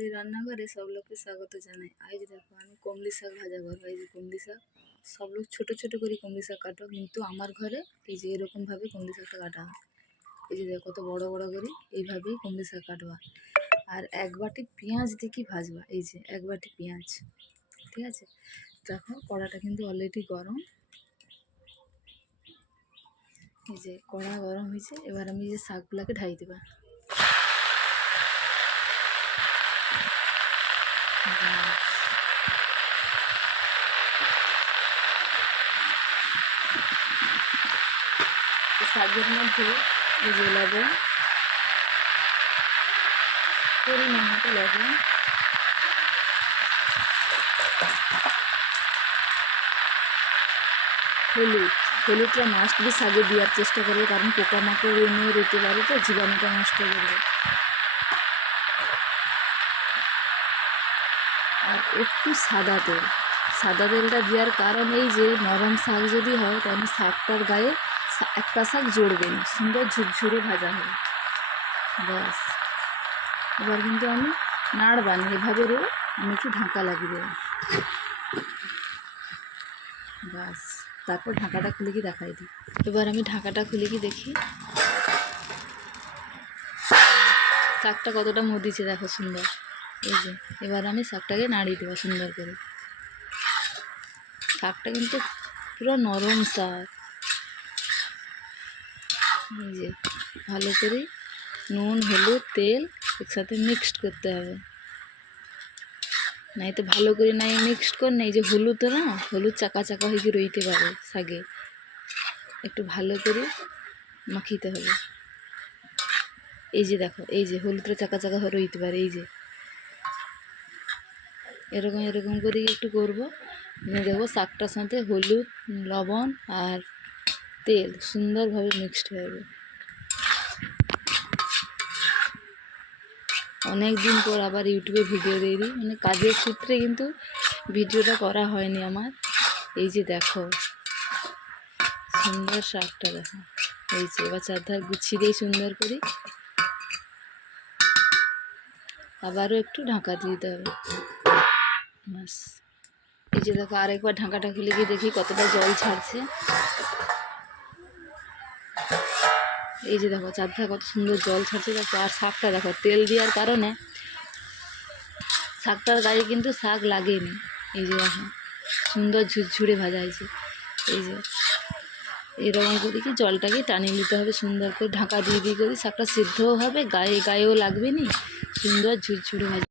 এই রান্নাঘরে সব লোককে স্বাগত জানাই। আজ দেখো আমি কমলি শাক ভাজা করবো। এই যে কমলি শাক, সব লোক ছোট ছোট করে কমলি শাক কাটো, কিন্তু আমার ঘরে এই যে এরকমভাবে কমলি শাকটা কাটা হয়। এই যে দেখো কত বড় বড় করে এইভাবেই কমলি শাক কাটবা। আর এক বাটি পেঁয়াজ দেখি ভাজবা। এই যে এক বাটি পেঁয়াজ, ঠিক আছে। দেখো কড়াটা কিন্তু অলরেডি গরম। এই যে কড়া গরম হয়েছে, এবার আমি যে শাকগুলাকে ঢাই দেবা। শাকের মধ্যে এই যে লবণ, পরিমাণ মতো লবণ, হলুদটা মাস্ট বি শাকে দেওয়ার চেষ্টা করবে, কারণ পোকামাকড় এনে রেতে পারে তো জীবাণুটা নষ্ট করবে। আর একটু সাদা তেলটা দেওয়ার কারণ এই যে নরম শাক যদি হয় তাহলে শাকটার গায়ে একটা শাক জড়বে না, সুন্দর ঝুরঝুরে ভাজা হবে। ব্যাস, এবার কিন্তু আমি নাড়বানি, এভাবে রে আমি একটু ঢাকা লাগিয়ে দেবো। ব্যাস, তারপর ঢাকাটা খুলে কি দেখাই দিই। এবার আমি ঢাকাটা খুলে কি দেখি শাকটা কতটা মদিছে, দেখো সুন্দর। এই যে এবার আমি শাকটাকে নাড়িয়ে দেবো সুন্দর করে। শাকটা কিন্তু পুরো নরম শাক। এই যে ভালো করে নুন, হলুদ, তেল একসাথে মিক্সড করতে হবে, নাই তো ভালো করে নাই মিক্সড কর না। এই যে হলুদ না, হলুদ চাকা চাকা হয়ে রইতে পারে শাকে, একটু ভালো করে মাখিতে হবে। এই যে দেখো, এই যে হলুদটা চাকা চাকা হয়ে রইতে পারে, এই যে এরকম এরকম করে একটু করবো। দেখবো শাকটার সাথে হলুদ, লবণ আর তেল সুন্দরভাবে মিক্সড হয়ে যাবে। অনেক দিন পর আবার ইউটিউবে ভিডিও দিয়ে দিই, মানে কাজের সূত্রে কিন্তু ভিডিওটা করা হয়নি আমার। এই যে দেখো সুন্দর শাকটা, দেখো এই যে এবার চারধার গুছিয়ে দিই সুন্দর করে, আবারও একটু ঢাকা দিয়ে দিতে হবে। বাস, এই যে দেখো আরেকবার ঢাকাটা খুলে গিয়ে দেখি কতটা জল ছাড়ছে। এই যে দেখো চারধার কত সুন্দর জল ছাড়ছে, দেখো। আর শাকটা দেখো তেল দেওয়ার কারণে শাকটার গায়ে কিন্তু শাক লাগেনি। এই যে দেখো সুন্দর ঝুরঝুরে ভাজা হয়েছে। এই যে এরকম করে কি জলটাকে টানিয়ে নিতে হবে সুন্দর করে, ঢাকা দিয়ে দিয়ে করে শাকটা সিদ্ধও হবে, গায়েও লাগবে না, সুন্দর ঝুরঝুরে ভাজা।